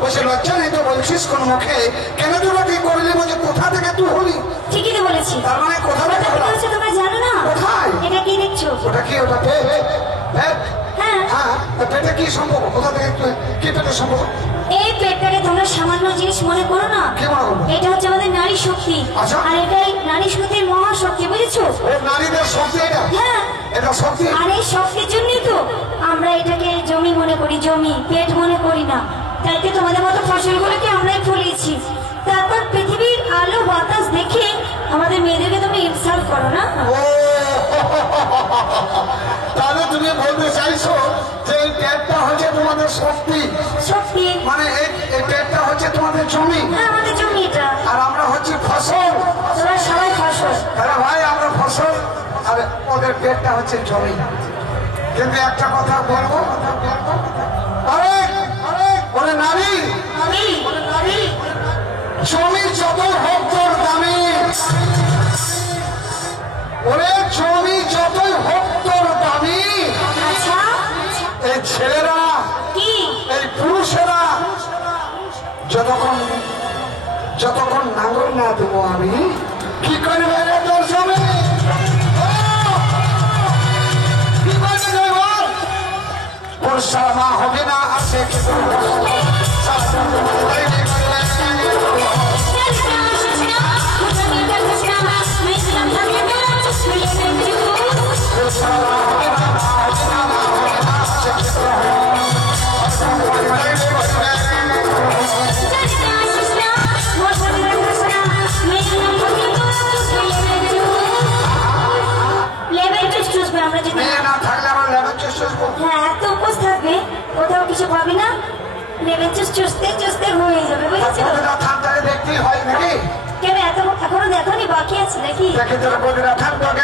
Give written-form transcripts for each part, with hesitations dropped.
বসে লজ্জা নেই তো বলছিস কোন মুখে? কেন তোকে করলি? বলছে কোথা থেকে তুই হলি? ঠিকই তো বলেছি। তার মানে কোথা থেকে হচ্ছে তোমরা জানো না? কোথায়? এটা কি দেখছো? ওটা কি? ওটা পেট? পেট? হ্যাঁ হ্যাঁ, পেটে কি সম্ভব? কোথা থেকে কি পেটে সম্ভব? এই পেটটাকে তোমরা সামান্য জিনিস মনে করো না। কি মনে করবো? এটা হচ্ছে আমাদের নারী শক্তি। আচ্ছা। আর এটাই নারী শক্তির মহাশক্তি, বুঝেছো? ও নারীদের শক্তি এটা? হ্যাঁ। এটা শক্তি? আর এই শক্তির জন্যই তো আমরা এটাকে জমি মনে করি, জমি, পেট মনে করি না। তাই তো তোমাদের মতো ফসলগুলোকে আমরাই ফলিয়েছি। তারপর পৃথিবীর আলো বাতাস দেখে আমাদের মেয়েদেরকে তোমরা ইনসাল্ট করো না। ও তাহলে তুমি বলতে চাইছো যে এই পেটটা হচ্ছে তোমাদের শক্তি? শক্তি মানে এই পেটটা হচ্ছে তোমাদের জমি? হ্যাঁ, আমাদের জমি এটা। আর আমরা হচ্ছে ফসল। তোমরা সবাই ফসল। আরে ভাই, আমরা ফসল আর ওদের পেটটা হচ্ছে জমি। কিন্তু একটা কথা বলবো, আরে ওরে নারী, জমি যত হোক তোর দামি, ওরে জমি যতই হোক তোর দামি, আচ্ছা এই ছেলেরা, কি? এই পুরুষেরা যতক্ষণ নাঙ্গল না দেবো আমি, কি করবে রে তোর জমি? কি করবে রে বল? ওর সারা হবে না, আছে কিন্তু না থাকলে আমার লেবার চেষ্টা করবো। হ্যাঁ, এত উপোস থাকবে, কোথাও কিছু পাবি না। লেবেল চুষতে চুষতে হয়ে যাবে, বুঝেছো? থানটাকে দেখতেই হয় নাকি? কেন এত এখনো দেখোনি? বাকি আছে নাকি? দেখে তোর বদিরা থানটাকে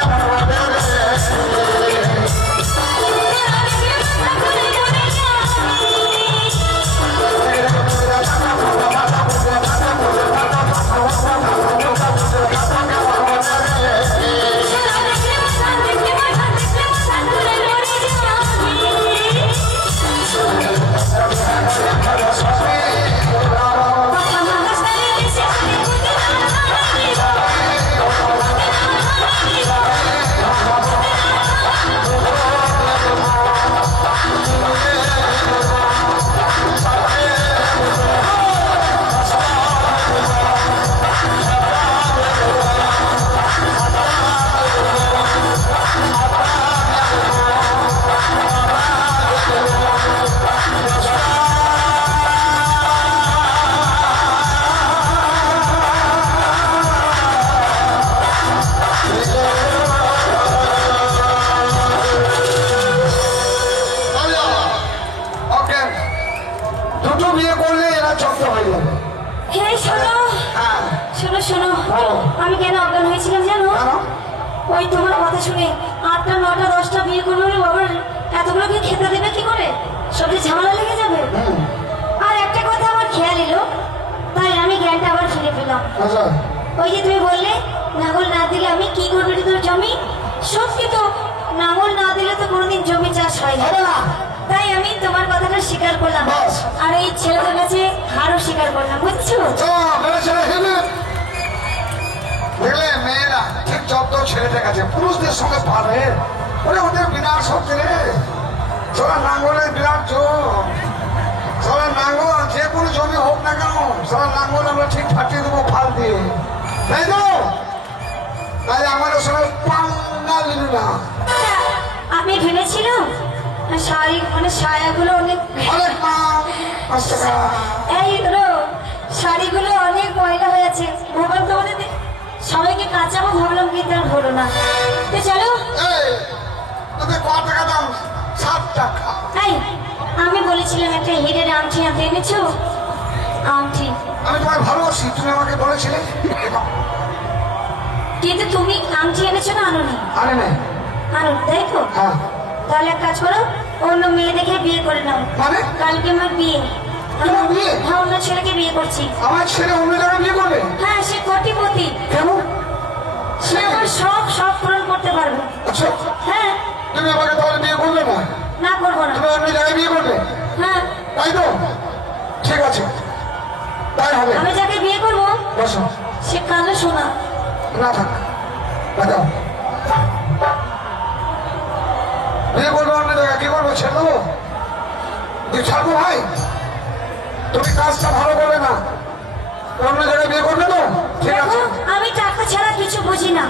আমি কেন অজ্ঞান হয়েছিলাম জানো? ওই তোমার কথা শুনে 8টা 9টা 10টা বিয়ে করবে বলে বাবার এতগুলোকে খেতে দেবে কি করে? সবজি ঝামেলা লেগে যাবে। আর একটা কথা আমার খেয়াল এলো, তাই আমি জ্ঞানটা আবার ফিরে পেলাম। ওই যে তুমি বললে নাঙল না দিলে আমি কি করবো তোর জমি, সত্যি তো, নাঙল না দিলে তো কোনোদিন জমি চাষ হয় না। তাই আমি তোমার কথাটা স্বীকার করলাম, আর এই ছেলেদের কাছে আরো স্বীকার করলাম, বুঝছো? দেখলে মেয়েরা ঠিক যত ছেলেদের কাছে পুরুষদের সঙ্গে পারে, ওরে ওদের বিরাট শক্তি রে। সবাই নাঙ্গলের বিরাট জোর, সবাই নাঙ্গল যে কোনো জমি হোক না কেন, সবাই নাঙ্গল আমরা ঠিক ফাটিয়ে দেবো ফাল দিয়ে, তাই তো? তাই আমাদের সবাই পাঙ্গা নিল না। আমি ভেবেছিলাম শাড়ি মানে সায়াগুলো অনেক অনেক এই শাড়িগুলো অনেক ময়লা হয়েছে, ভাবলাম তোমাদের সবাইকে কাচাবো, ভাবলাম কিন্তু আর হলো না। তো চলো। তোদের কত টাকা দাম? 7 টাকা। আমি বলেছিলাম একটা হিরের আংটি আনতে, এনেছো? আংটি আমি তোমায় ভালোবাসি, তুমি আমাকে বলেছিলে, কিন্তু তুমি আংটি এনেছো না আনোনি? আনে নাই। আনো, তাই তো? হ্যাঁ। তাহলে এক কাজ করো, অন্য মেয়ে দেখে বিয়ে করে নাও। মানে? কালকে আমার বিয়ে। তোমার বিয়ে? হ্যাঁ, অন্য ছেলেকে বিয়ে করছি। আমার ছেলে অন্য জায়গায় বিয়ে করবে? হ্যাঁ, সে কোটিপতি। কেন? সে আমার সব পূরণ করতে পারবে। আচ্ছা, হ্যাঁ। তুমি আমাকে তাহলে বিয়ে করবে না? না, করবো না। তুমি অন্য জায়গায় বিয়ে করবে? হ্যাঁ। তাই তো? ঠিক আছে, তাই হবে। আমি যাকে বিয়ে করবো বসো। সে কালো সোনা। না থাক, বাজাও। বিয়ে করবো অন্য জায়গায়, কি করবো ছেড়ে দেবো? তুই ছাড়বো ভাই? তুমি কাজটা ভালো করবে না, অন্য জায়গায় বিয়ে করবে তো? ঠিক দেখো আছে। আমি টাকা ছাড়া কিছু বুঝি না,